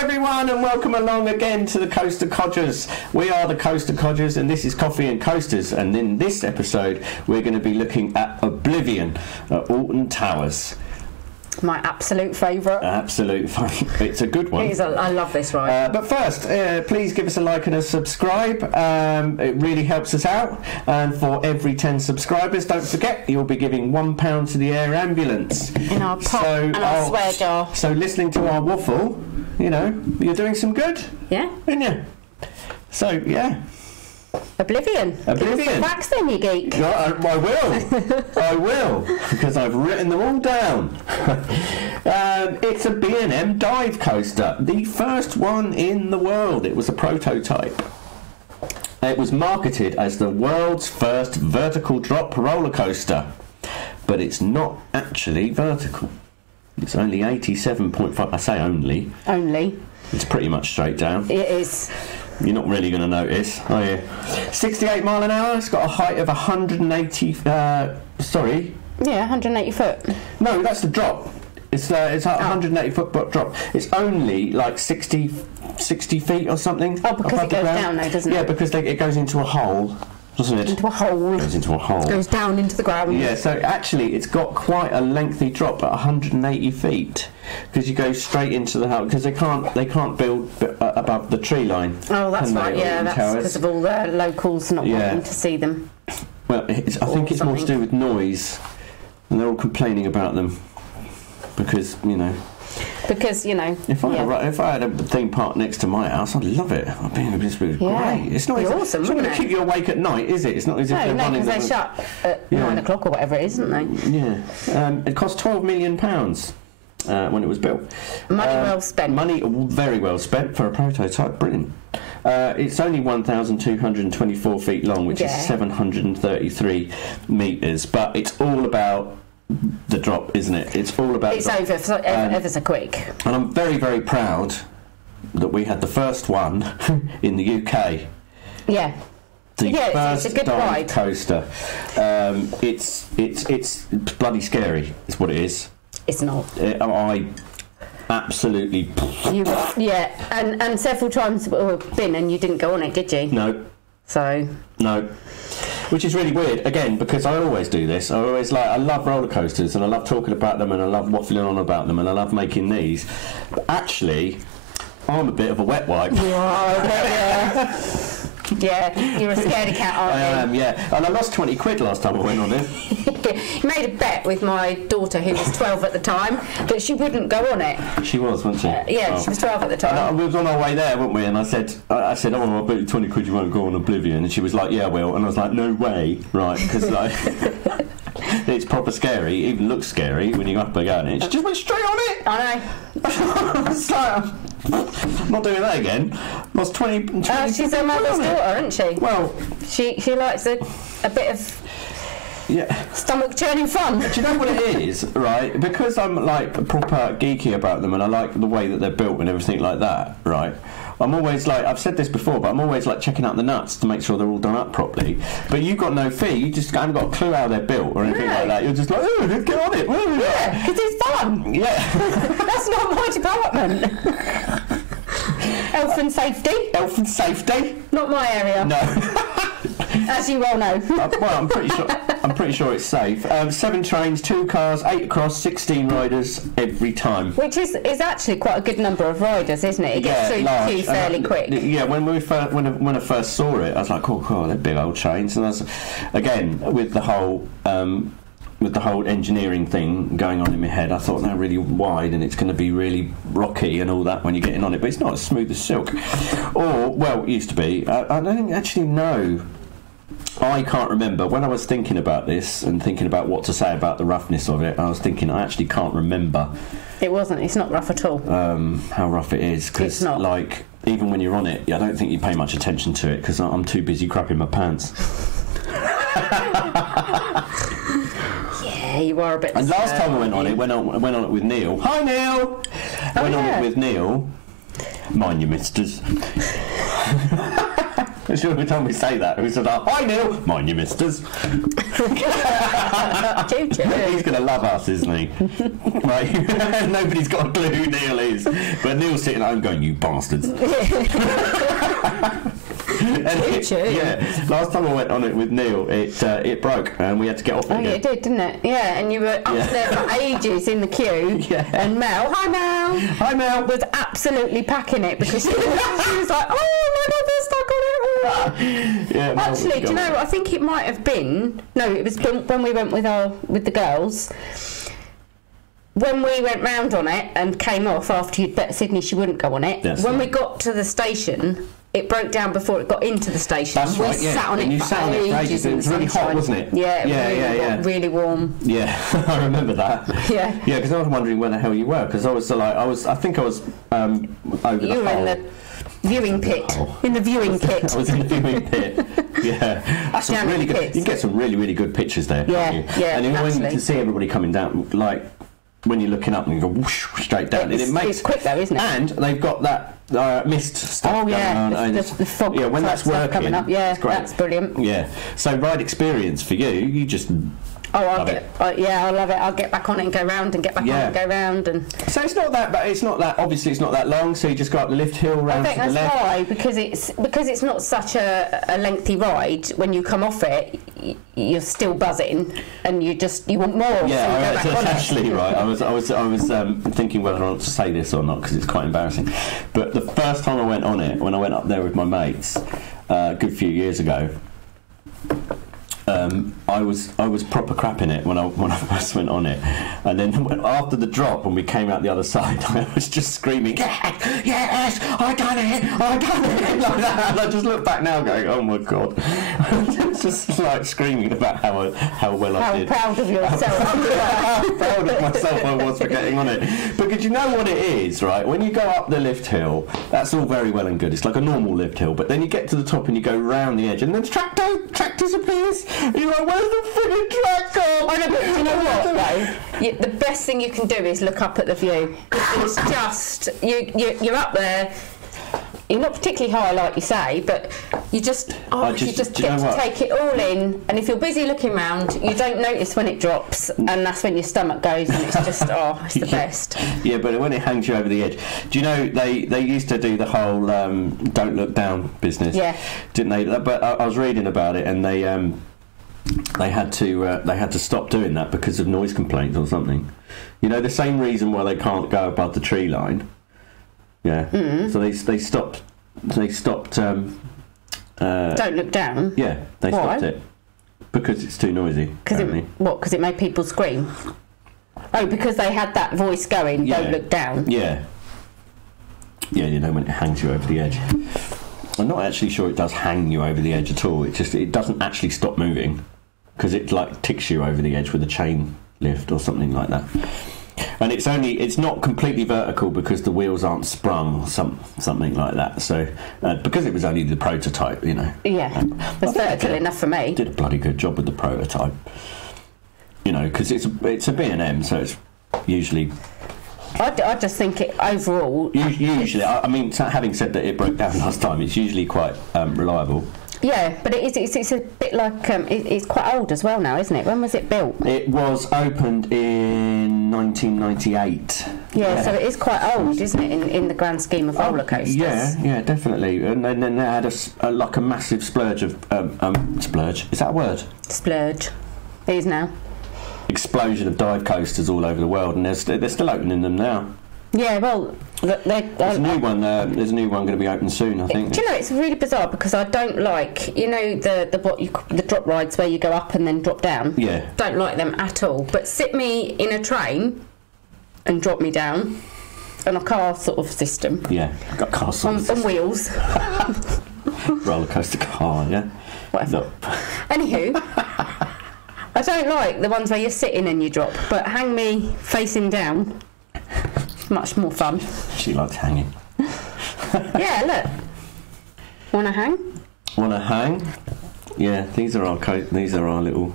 everyone, and welcome along again to the Coaster Codgers. We are the Coaster Codgers, and this is Coffee and Coasters. And in this episode, we're going to be looking at Oblivion at Alton Towers. My absolute favourite. Absolute favourite. It's a good one. It is. I love this ride. But first, please give us a like and a subscribe. It really helps us out. And for every 10 subscribers, don't forget, you'll be giving £1 to the air ambulance. In our pot and our swear jar. So listening to our waffle, you know, you're doing some good. Yeah. Aren't you? So, yeah. Oblivion. Give us the facts then, you geek. I will. I will, because I've written them all down. It's a B&M dive coaster, the first one in the world. It was a prototype. It was marketed as the world's first vertical drop roller coaster, but it's not actually vertical. It's only 87.5. I say only. Only. It's pretty much straight down. It is. You're not really going to notice, are you? 68 mile an hour. It's got a height of 180. Sorry. Yeah, 180 foot. No, that's the drop. It's a 180 foot drop. It's only like 60 feet or something. Oh, because it goes down though, doesn't it? Yeah, because it goes into a hole, doesn't it? Into a hole. It goes into a hole. It goes down into the ground. Yeah, so actually it's got quite a lengthy drop at 180 feet. Because you go straight into the house, because they can't build above the tree line. Oh, that's right. Yeah, that's because of all the locals not wanting to see them. Well, I think it's more to do with noise, and they're all complaining about them because you know. Because you know, if I had a theme park next to my house, I'd love it. I'd be great. It's not awesome. It's not going to keep you awake at night, is it? It's not as if they're running. No, because they shut at 9 o'clock or whatever it is, isn't they? Yeah. It cost £12 million. When it was built. Money well spent. Money very well spent for a prototype. Brilliant. It's only 1,224 feet long, which is 733 metres. But it's all about the drop, isn't it? It's all about it's over ever so quick. And I'm very, very proud that we had the first one in the UK. Yeah. First it's a good dive ride. Coaster. It's bloody scary, is what it is. It's not. I absolutely. And several times we've been and you didn't go on it, did you? No. So. No. Which is really weird, again, because I always do this. I love roller coasters and I love talking about them and I love waffling on about them and I love making these. But actually, I'm a bit of a wet wipe. You are a bit, yeah, you're a scaredy cat, aren't you? I am, yeah. And I lost 20 quid last time I went on it. You made a bet with my daughter, who was 12 at the time, that she wouldn't go on it. She was, wasn't she? She was 12 at the time. We was on our way there, weren't we? And I said, oh, I bet you 20 quid you won't go on Oblivion. And she was like, yeah, I will. And I was like, no way, right? Because it's proper scary. It even looks scary when you go up again. She just went straight on it. I know. It's like, I'm not doing that again. Lost 20 she's her mother's daughter, isn't she? Well, she likes a bit of stomach churning fun. Do you know what it is, right? Because I'm like proper geeky about them and I like the way that they're built and everything like that, right? I'm always like, I've said this before, but I'm always like checking out the nuts to make sure they're all done up properly. But you've got no fee, you just haven't got a clue how they're built or anything like that. You're just like, oh, let's get on it. Yeah, because it's fun. Yeah. That's not my department. Health and safety. Health and safety. Not my area. No. As you well know. Well, I'm pretty sure it's safe. 7 trains, 2 cars, 8 across, 16 riders every time. Which is actually quite a good number of riders, isn't it? It gets through the queue fairly quick. Yeah, when I first saw it, I was like, oh, they're big old trains. And that's again with the whole engineering thing going on in my head, I thought they're really wide and it's going to be really rocky and all that when you're getting on it, but it's not as smooth as silk. Or, well, it used to be. I don't actually know. I can't remember. When I was thinking about this and thinking about what to say about the roughness of it, I was thinking I actually can't remember. It's not rough at all. How rough it is. Cause, like, even when you're on it, I don't think you pay much attention to it because I'm too busy crapping my pants. Yeah, you are a bit. And last time I went on it, went on it with Neil. Hi, Neil. Went on it with Neil. Mind you, misters. Every time we say that, we said, "Hi, Neil. Mind you, misters." He's going to love us, isn't he? Right? Nobody's got a clue who Neil is, but Neil's sitting at home going, "You bastards." Last time I went on it with Neil, it broke and we had to get off it again. Yeah, it did, didn't it? Yeah, and you were up there for ages in the queue, and Mel, hi Mel, was absolutely packing it because she was like, "Oh, my God, they're stuck on it." Actually, do you know, I think it might have been, it was when we went with the girls. When we went round on it and came off after you'd bet Sydney she wouldn't go on it, we got to the station, it broke down before it got into the station. That's right, yeah. Sat on and it you for sat on it for ages. It was really hot, wasn't it? Yeah, really warm. Yeah, I remember that. Yeah. Yeah, because I was wondering where the hell you were, because I think I was over the You were in the viewing pit. In the viewing pit. I was in the viewing pit. Yeah. That's some really good. You can get some really, really good pictures there, can't you? Yeah, and when you can see everybody coming down, like when you're looking up and you go whoosh, straight down, it's quick though, isn't it? And they've got that mist stuff going on. The fog when that's working, coming up. Yeah, it's great. That's brilliant. Yeah. So ride experience for you just I love it. I'll get back on it and go round and get back on it and go round. And so it's not that, but obviously it's not that long. So you just go up the lift hill round to the left. I think that's why, because it's not such a lengthy ride. When you come off it, you're still buzzing, and you want more. Yeah, that's actually right. I was thinking whether or not to say this or not because it's quite embarrassing. But the first time I went on it, when I went up there with my mates, a good few years ago. I was proper crapping it when I first went on it, and then after the drop when we came out the other side, I was just screaming, yes, I done it, like that. And I just look back now going, oh my God, just like screaming about how well I did. How proud of yourself. How proud of myself I was for getting on it. Because you know what it is, right? When you go up the lift hill, that's all very well and good. It's like a normal lift hill, but then you get to the top and you go round the edge, and then the track disappears. You're like, where's the frigging track gone? I know, but you know what, though? The best thing you can do is look up at the view. It's just, you're up there. You're not particularly high, like you say, but you just get to take it all in. And if you're busy looking round, you don't notice when it drops, and that's when your stomach goes, and it's just, it's the best. Yeah, but when it hangs you over the edge, do you know they used to do the whole "don't look down" business? Yeah. Didn't they? But I was reading about it, and they had to stop doing that because of noise complaints or something. You know, the same reason why they can't go above the tree line. Yeah. Mm-hmm. So they stopped. Don't look down. Yeah, they stopped it because it's too noisy. Because it made people scream. Oh, because they had that voice going. Yeah. Don't look down. Yeah. Yeah, you know when it hangs you over the edge. I'm not actually sure it does hang you over the edge at all. It doesn't actually stop moving because it like ticks you over the edge with a chain lift or something like that. And it's not completely vertical because the wheels aren't sprung or something like that. So because it was only the prototype, you know. Yeah, it's vertical enough for me. Did a bloody good job with the prototype. You know, because it's a B&M, so it's usually. I just think it overall. Usually, I mean, having said that, it broke down last time. It's usually quite reliable. Yeah, but it's a bit like it's quite old as well now, isn't it? When was it built? It was opened in 1998. Yeah, so it is quite old, isn't it, in the grand scheme of roller coasters? Yeah, definitely. And then they had a massive splurge of splurge. Is that a word? Splurge. It is now. Explosion of dive coasters all over the world, and they're still opening them now. Yeah, well, there's a new one. There's a new one going to be open soon, I think. Do you know, it's really bizarre because I don't like, you know, the drop rides where you go up and then drop down. Yeah. Don't like them at all. But sit me in a train and drop me down on a car sort of system. Yeah, got car sort of on wheels. Roller coaster car, yeah. Whatever. No. Anywho. I don't like the ones where you're sitting and you drop, but hang me facing down. Much more fun. She likes hanging. Yeah, look. Wanna hang? Wanna hang? Yeah, these are our little.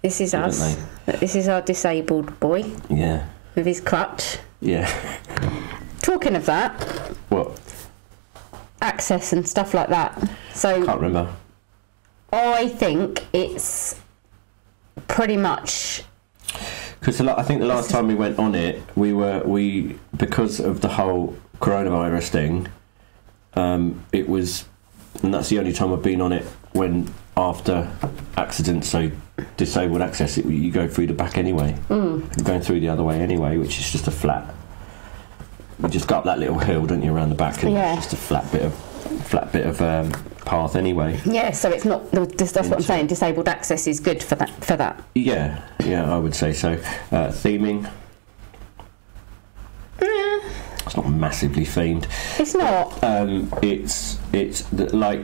This is us. This is our disabled boy. Yeah. With his crutch. Yeah. Talking of that. What? access and stuff like that. So Can't remember. I think it's pretty much... Because I think the last time we went on it, we because of the whole coronavirus thing, it was, and that's the only time I've been on it when after accidents, so disabled access, you go through the back anyway. You're going through the other way anyway, which is just a flat. You just go up that little hill, don't you, around the back, and it's just a flat bit of path anyway. Yeah, so it's not. That's what I'm saying. Disabled access is good for that. Yeah, I would say so. Theming. It's not massively themed. It's not. It's like,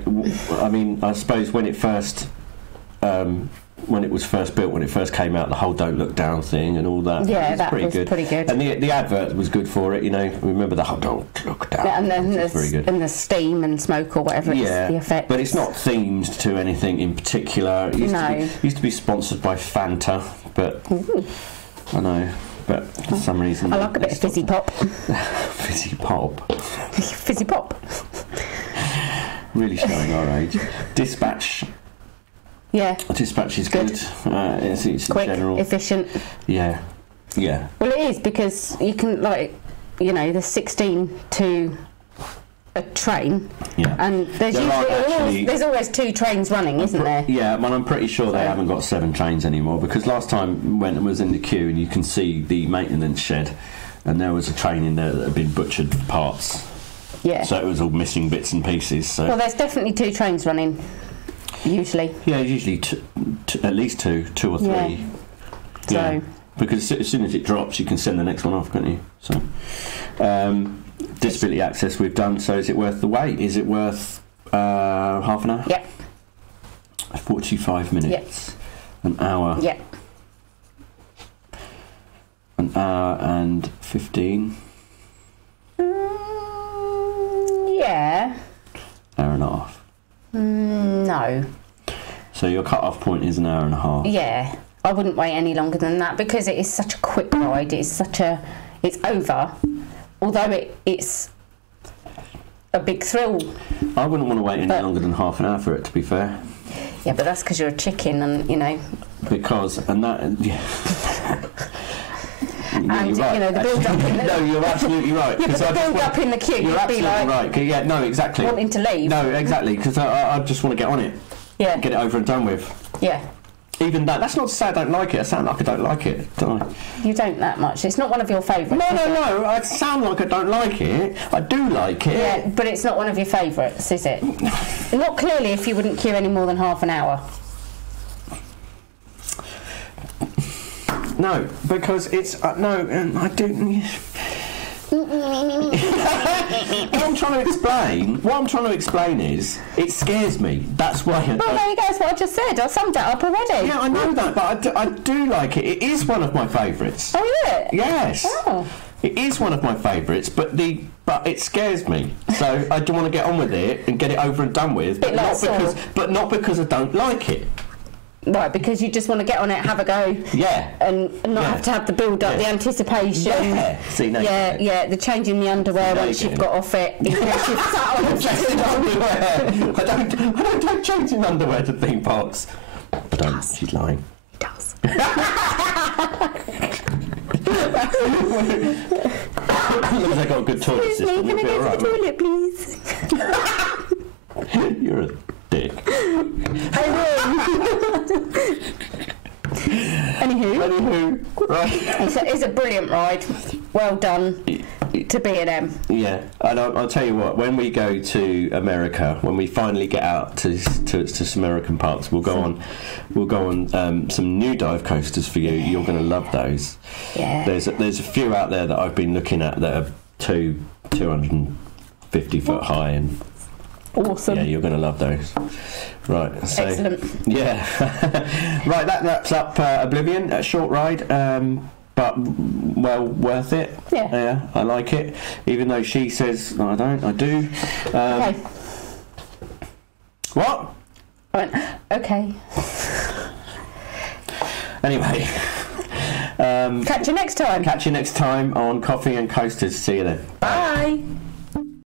I mean, I suppose when it first. When it was first built, when it first came out, the whole "don't look down" thing and all that. Yeah, that was pretty good. And the advert was good for it. You know, remember the whole "don't look down." Yeah, and then very good. And the steam and smoke or whatever. Yeah, the effect. But it's not themed to anything in particular. It used to be sponsored by Fanta, but I know. But for some reason, I like a bit of fizzy pop. Fizzy pop. Fizzy pop. Really showing our age. Dispatch. Yeah. Dispatch is good. It's quick, general. efficient. Yeah. Well, it is, because you can, like, you know, there's 16 to a train. Yeah. And there's there's always 2 trains running, isn't there? Yeah, well, I'm pretty sure they haven't got 7 trains anymore, because last time when it was in the queue, and you can see the maintenance shed, and there was a train in there that had been butchered for parts. Yeah. So it was all missing bits and pieces. So. Well, there's definitely 2 trains running. Usually. Yeah, usually at least 2 or 3. Yeah. Yeah. So. Because as soon as it drops, you can send the next one off, can't you? So, disability access we've done. So, is it worth the wait? Is it worth half an hour? Yep. 45 minutes. Yep. An hour. Yep. An hour and 15. Yeah. Hour and a half. No. So your cut-off point is an hour and a half. Yeah, I wouldn't wait any longer than that, because it is such a quick ride. It's over, although it's a big thrill. I wouldn't want to wait any longer than half an hour for it, to be fair. Yeah, but that's because you're a chicken, and you know. Yeah. And right. You know, the build up in the no, you're absolutely right. Yeah, but the build up in the queue, you're you'd be like, right. Yeah, no, exactly. Wanting to leave. No, exactly, because I just want to get on it. Yeah. Get it over and done with. Yeah. Even that's not to say I don't like it. I sound like I don't like it, don't I? You don't that much. It's not one of your favourites. No. I sound like I don't like it. I do like it. Yeah, but it's not one of your favourites, is it? Not clearly if you wouldn't queue any more than half an hour. No, because it's I do. What I'm trying to explain is it scares me. That's why. Well, there you go. That's what I just said. I summed it up already. Yeah, I know that, but I do like it. It is one of my favourites. Oh, is it? Yes. Oh. It is one of my favourites, but it scares me. So I do want to get on with it and get it over and done with, but not because I don't like it. Right, because you just want to get on it, have a go. Yeah. And not have to have the build up, the anticipation. Yeah. See, now the changing the underwear once you've got off it. Even if you've sat on it for too long. I don't like changing underwear to theme parks. I don't. She's lying. He does. As long as I got a good toilet system. Can I go to the toilet, please? You're a dick. I will. Anywho, right. It's a brilliant ride. Well done to B&M. Yeah, and I'll tell you what. When we go to America, when we finally get out to some American parks, we'll go on some new dive coasters for you. You're going to love those. Yeah. There's a few out there that I've been looking at that are 250 foot high and. Awesome. Yeah, you're going to love those. Right. So, excellent. Yeah. Right, that wraps up Oblivion. A short ride, but well worth it. Yeah. Yeah, I like it. Even though she says no, I don't, I do. Okay. What? I went, okay. Anyway. Catch you next time. Catch you next time on Coffee and Coasters. See you then. Bye.